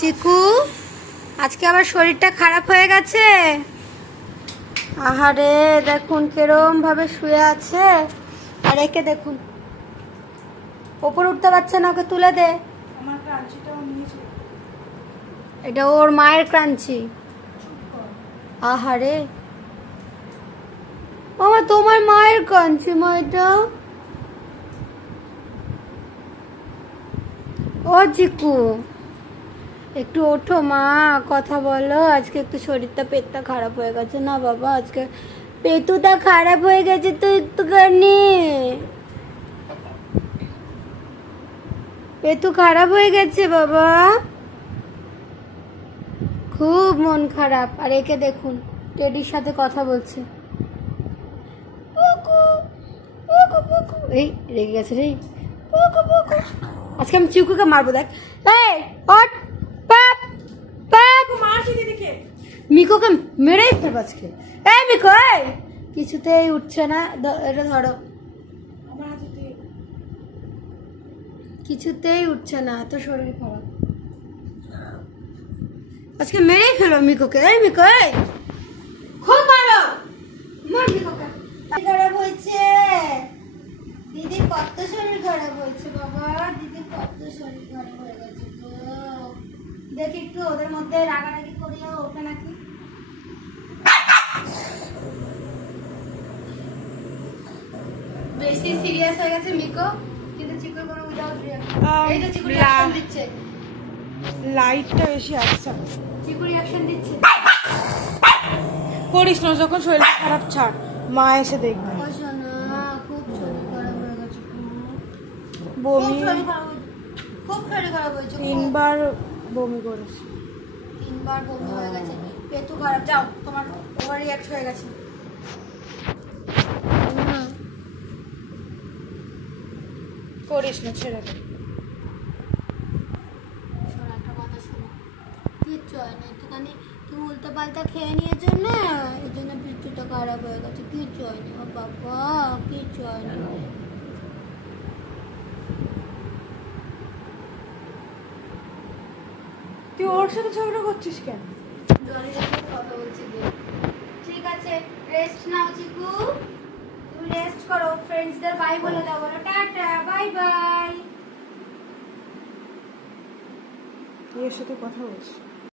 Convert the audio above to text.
চিকু আজকে আবার শরীরটা খারাপ হয়ে গেছে। আহারে দেখুন কিরম ভাবে শুয়ে আছে। আর একে দেখুন ওপর উঠতে পারছে না, ওকে তুলে দে। এটা ওর মায়ের ক্রাঞ্চি। আহারে মামা তোমার মায়ের ক্রাঞ্চি মা, এটা ও চিকু একটু ওঠো মা, কথা বলো। আজকে একটু শরীরটা পেটটা খারাপ হয়ে গেছে না বাবা, আজকে পেটুটা খারাপ হয়ে গেছে তো একটুখানি, পেটু খারাপ হয়ে গেছে বাবা, খুব মন খারাপ। আর একে দেখুন টেডির সাথে কথা বলছে। এই রেগে গেছে রে। আজকে আমি চিকুকে মারবো দেখ। এই ওঠ পাপ পাপ, মারছি দিদিকে, মিকোকে মেরেই ফেলব আজকে। এই মিকো এই কিছুতেই উঠছে না, এটা ধরো, কিছুতেই উঠছে না, এত শরীর খারাপ। আজকে মেরেই ফেলো মিকোকে। এই মিকো এই খুব মারো, মার মিকোকে। খারাপ হয়েছে দিদির, কত শরীর খারাপ হয়েছে বাবা, দিদির কত শরীর খারাপ হয়ে গেছে তো। দেখি একটু ওদের মধ্যে রাগারাগি করিয়ে ওঠে নাকি। বেশি সিরিয়াস হয়ে গেছে মিকো, কিন্তু চিকুর কোনো উইদাউট রিঅ্যাকশন। এইটা চিকু রিঅ্যাকশন দিচ্ছে, লাইটটা বেশি আসছে। চিকু রিঅ্যাকশন দিচ্ছে। করিস না, যখন শরীর খারাপ ছাড়, মা এসে দেখবে। খুব শরীর খারাপ হয়ে গেছে, বমি, খুব শরীর খারাপ হয়েছে, 3 বার বমি করেছে, 3 বার বমি হয়ে গেছে, পেটু খারাপ। যাও তোমার ওভার রিঅ্যাক্ট হয়ে গেছে। করিস না, ছেড়ে দে। একটা কথা শোনো, কিচ্ছু হয় না, একটুখানি তুমি উল্টো পাল্টা খেয়ে নিয়েছো না, এই জন্য পিঠটা খারাপ হয়ে গেছে, কিচ্ছু হয়নি ও বাবা, কিচ্ছু হয়নি। তুই ওর সাথে ঝগড়া করছিস কেন? কথা বলছি। ঠিক আছে রেস্ট নাও চিকু, তুমি রেস্ট করো, ফ্রেন্ডসদের বাই বলে দাও, বলো টাটা বাই বাই। তুই এর সাথে কথা বলছিস?